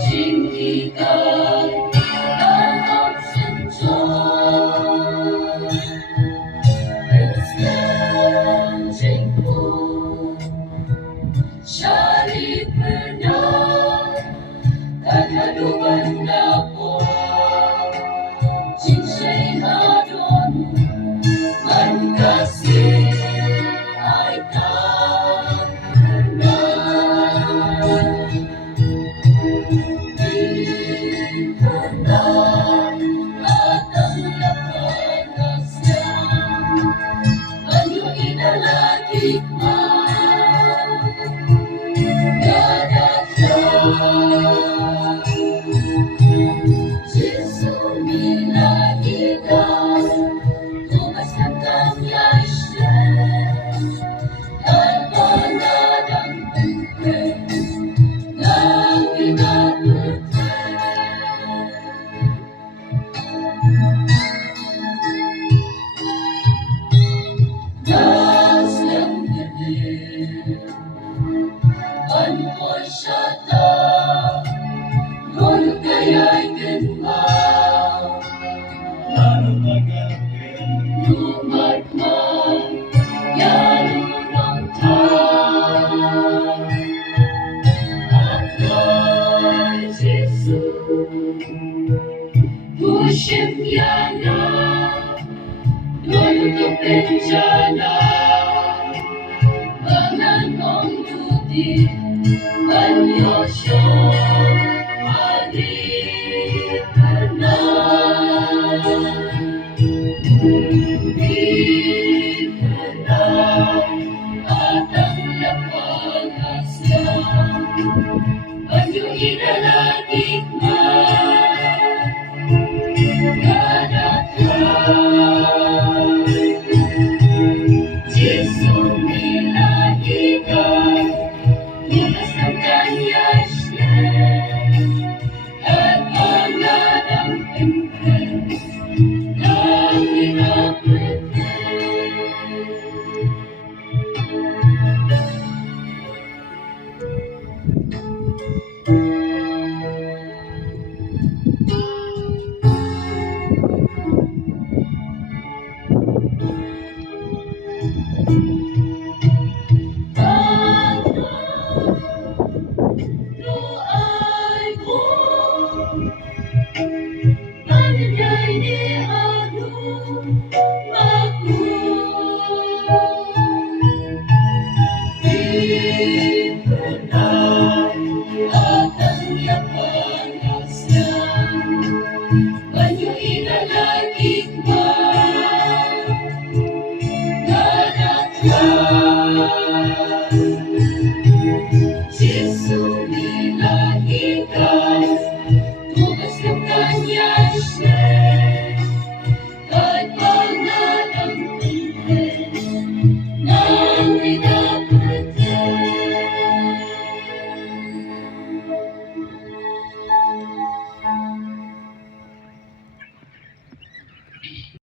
请一个安好深重，曾经过Salib dan aduan lapo cincay adonu man kasih ay di pernah atang lapanasyan anyo inalagik Pushim yana, dolu bencana, menganong judi, menyosyo, hari pernah, di pernah, atang lapanasyan, banyu inalagik Banyu inalagik ba,